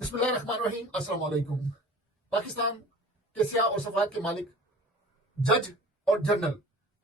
बिस्मिल्लाहिर्रहमानिर्रहीम। अस्सलाम वालेकुम। पाकिस्तान के सियाह और सफाद के मालिक जज और जनरल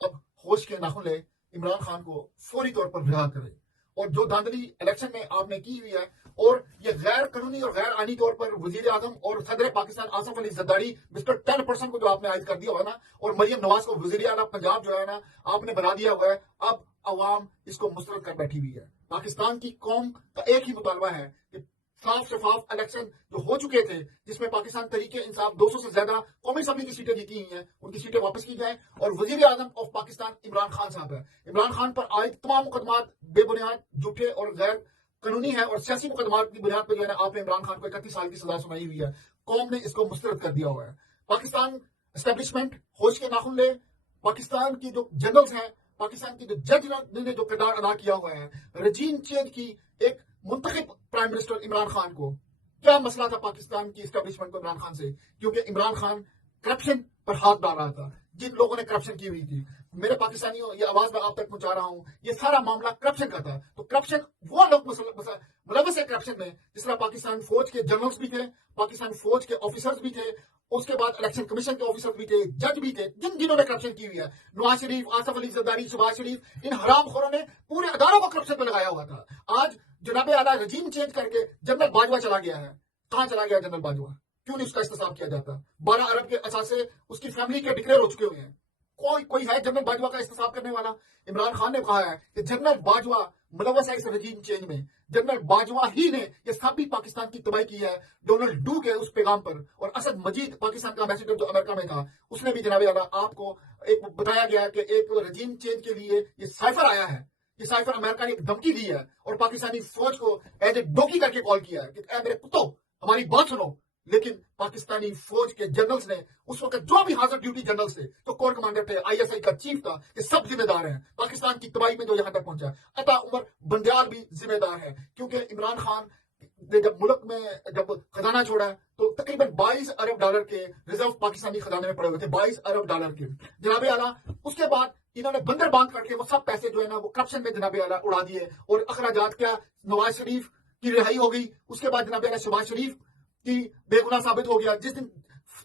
अब होश के नाखुन ले इमरान खान को फौरी तौर पर रिहा करें। और जो धांधली इलेक्शन में आपने की हुई है और ये गैर कानूनी और गैर आनी तौर पर वजीर आजम और सदर पाकिस्तान आसिफ अली जरदारी मिस्टर 10% को जो आपने आयद कर दिया हुआ है ना, और मरियम नवाज को वजीर आला पंजाब जो है ना आपने बना दिया हुआ है, अब अवाम इसको मुस्तरद कर बैठी हुई है। पाकिस्तान की कौम का एक ही मुतालबा है कि साफ शफाफ इलेक्शन जो हो चुके थे, जिसमें पाकिस्तान तरीके इंसाफ 200 से ज्यादा कौमी असम्बली की सीटें जीती हुई हैं, उनकी सीटें वापस की जाए और वजीर आजम ऑफ पाकिस्तान इमरान खान साहब है। इमरान खान पर आयद तमाम मुकदमात बेबुनियाद, झूठे और गैर कानूनी है और सियासी मुकदमात की बुनियाद पर जो है ना आपने इमरान खान को 31 साल की सजा सुनाई हुई है। कौम ने इसको मुस्तरद कर दिया हुआ है। पाकिस्तान एस्टेब्लिशमेंट होश के नाखुन ले। पाकिस्तान की जो जनरल्स हैं, पाकिस्तान की जो जज ने जो किरदार अदा किया हुआ है, रजीम चेंज की एक मुंतखब प्राइम मिनिस्टर इमरान खान को क्या मसला था पाकिस्तान की एस्टेब्लिशमेंट को इमरान खान से? क्योंकि इमरान खान करप्शन पर हाथ डाल रहा था। जिन लोगों ने करप्शन की हुई थी, मेरे पाकिस्तानियों, ये आवाज मैं आप तक पहुंचा रहा हूं, ये सारा मामला करप्शन का था। तो करप्शन वो लोग मुलव्वस है करप्शन में, जिस तरह पाकिस्तान फौज के जनरल्स भी थे, पाकिस्तान फौज के ऑफिसर्स भी थे, उसके बाद इलेक्शन कमीशन के ऑफिसर्स भी थे, जज भी थे, जिन्होंने करप्शन की हुई है। नवाज शरीफ, आसिफ अली जरदारी, शहबाज शरीफ, इन हरामखोरों ने पूरे अदारों को करप्शन पर लगाया हुआ था। आज जनाबे आला रजीम चेंज करके जनरल बाजवा चला गया है। कहां चला गया जनरल बाजवा? क्यों नहीं उसका इस्तेसाब किया जाता? 12 अरब के असासे उसकी फैमिली के डिक्लेयर हो चुके हुए हैं। कोई है जनरल बाजवा का इस्तेसाब करने वाला? इमरान खान ने कहा है कि जनरल बाजवा मुलव्वस है इस रजीम चेंज में। जनरल बाजवा ही ने ये साबित पाकिस्तान की तबाही की है डोनाल्ड डू के उस पैगाम पर। और असद मजीद पाकिस्तान का एम्बेसडर जो अमेरिका में था, उसने भी जनाबे आला आपको एक बताया गया कि एक रजीम चेंज के लिए ये साइफर आया है। ये साइफर अमेरिका ने एक धमकी दी है और पाकिस्तानी फौज को एज ए डोकी करके कॉल किया है कि ए मेरे कुत्तों, हमारी बात सुनो। लेकिन पाकिस्तानी फौज के जनरल्स ने उस वक्त जो भी हाजिर ड्यूटी जनरल्स थे, जो कोर कमांडर थे, आईएसआई का चीफ था, ये सब जिम्मेदार हैं पाकिस्तान की तबाही में जो यहां तक पहुंचा। अता उमर बंदयाल भी जिम्मेदार है, क्योंकि इमरान खान ने जब मुल्क में जब खजाना छोड़ा तो तकरीबन 22 अरब डॉलर के रिजर्व पाकिस्तानी खजाने में पड़े हुए थे, 22 अरब डॉलर के जनाबे आला। उसके बाद इन्होंने बंदर बांध करके वो सब पैसे जो है ना वो करप्शन में जनाबे आला उड़ा दिए। और अखराजात क्या, नवाज शरीफ की रिहाई हो गई, उसके बाद जनाबे आला शहबाज शरीफ की बेगुनाह साबित हो गया। जिस दिन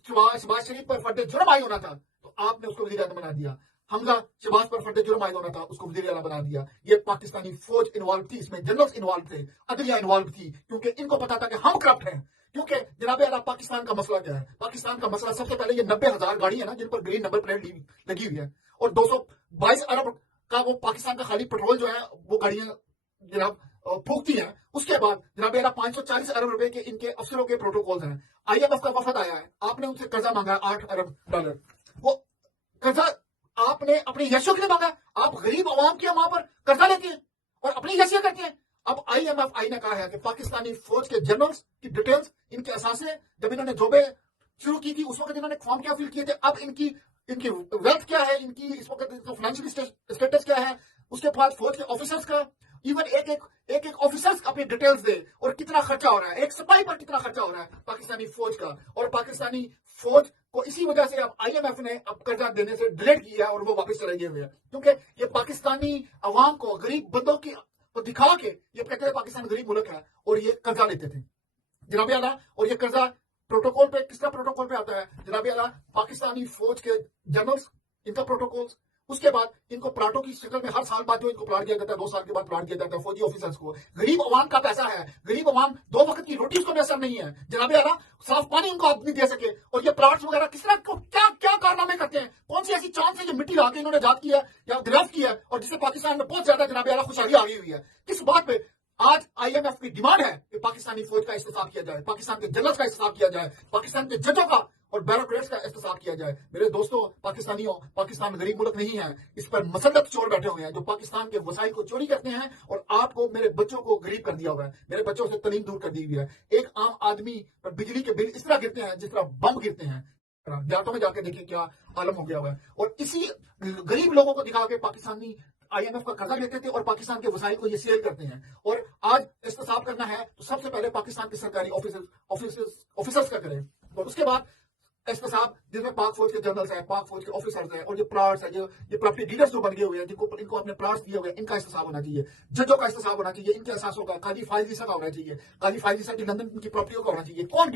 शहबाज शरीफ पर फर्द जुर्म आयद होना था तो आपने उसको वजीर आज़म बना दिया। हमजा शहबाज पर फर्द जुर्म आयद होना था, उसको वजीर आला बना दिया। ये पाकिस्तानी फौज इन्वॉल्व थी, इसमें जनरल्स इन्वॉल्व थे, अदलिया इन्वॉल्व थी, क्योंकि इनको पता था कि हम करप्ट हैं। क्योंकि जनाबे आला पाकिस्तान का मसला क्या है? पाकिस्तान का मसला सबसे पहले ये 90,000 गाड़ी है ना जिन पर ग्रीन नंबर प्लेट लगी हुई है, और 222 अरब का वो पाकिस्तान का खाली पेट्रोल जो है वो गाड़ियां जनाब फूकती हैं। उसके बाद जनाब 540 अरब रुपए के इनके अफसरों के प्रोटोकॉल हैं। आईएमएफ का वफद आया है, आपने उनसे कर्जा मांगा 8 अरब डॉलर। वो कर्जा आपने अपनी हैसियत के लिए मांगा। आप गरीब अवाम की वहां पर कर्जा लेते हैं और अपनी हैसियत करते हैं। अब आईएमएफ ने कहा है कि पाकिस्तानी फौज के जनरल्स की डिटेल्स, इनके असासे, जब इन्होंने जॉबें शुरू की थी उस वक्त इन्होंने फॉर्म क्या फिल किए थे, अब इनकी वेल्थ क्या है, इनकी इस वक्त फाइनेंशियल स्टेटस क्या है, उसके बाद फौज के ऑफिसर्स का, इवन एक ऑफिसर्स अपनी डिटेल्स दे और कितना खर्चा हो रहा है, एक सिपाही पर कितना खर्चा हो रहा है पाकिस्तानी फौज का। और पाकिस्तानी फौज को इसी वजह से अब आईएमएफ ने अब कर्जा देने से डिलेट किया है और वो वापस चले गए हुए हैं, क्योंकि ये पाकिस्तानी अवाम को, गरीब बंदों की को दिखा के ये कहते हैं पाकिस्तान गरीब मुल्क है, और ये कर्जा लेते थे जनाबे आला। और ये कर्जा प्रोटोकॉल पे, किसका प्रोटोकॉल पे आता है जनाबे आला? पाकिस्तानी फौज के जनरल्स, इनका प्रोटोकॉल। उसके बाद इनको प्लाटों की शक्ल में हर साल बाद जो इनको प्लाट दिया जाता है, 2 साल के बाद प्लाट दिया जाता है फौजी ऑफिसर्स को। गरीब अवाम का पैसा है, गरीब अवाम 2 वक्त की रोटी उसको मैसर नहीं है जनाबे आला, साफ पानी इनको आप नहीं दे सके। और ये प्लाट्स वगैरह किस तरह क्या क्या कारनामे करते हैं? कौन सी ऐसी चांद से जो मिट्टी ला के इन्होंने जात किया या दरियाफ्त किया और जिससे पाकिस्तान में बहुत ज्यादा जनाबे आला खुशहाली आ गई हुई है? किस बात पे आज आईएमएफ की डिमांड है कि पाकिस्तानी फौज का इस्तेसाब किया जाए, पाकिस्तान के जनरल्स का इस्तेसाब किया जाए, पाकिस्तान के जजों का और ब्यूरोक्रेट्स का इस्तेसाब किया जाए। मेरे दोस्तों पाकिस्तानियों, पाकिस्तान गरीब मुल्क नहीं है। इस पर मसलत चोर बैठे हुए हैं जो पाकिस्तान के वसाइल को चोरी करते हैं और आपको, मेरे बच्चों को गरीब कर दिया हुआ है, मेरे बच्चों से तलीम दूर कर दी हुई है। एक आम आदमी पर बिजली के बिल इस तरह गिरते हैं जिस तरह बम गिरते हैं। जाटों में जाकर देखिए क्या आलम हो गया हुआ है। और इसी गरीब लोगों को दिखा के पाकिस्तानी आईएमएफ का कर्जा लेते थे और पाकिस्तान के वसाइल को ये सेल करते हैं। और आज इस्तेसाब करना है तो सबसे पहले पाकिस्तान के सरकारी ऑफिसर्स का करें, और उसके बाद احتساب جس میں پاک فوج کے جنرلز ہیں، پاک فوج کے آفیسرز ہیں، اور یہ پلاٹس ہیں، یہ پراپرٹی ڈیلرز جو بن گئے ہوئے ہیں، ان کو اپنے پلاٹس دیے ہوئے ہیں، ان کا احتساب ہونا چاہیے، ججوں کا احتساب ہونا چاہیے، ان کے احساسوں کا، قاضی فائز عیسیٰ کا ہونا چاہیے، قاضی فائز عیسیٰ کی لندن کی پراپرٹیوں کا ہونا چاہیے، کون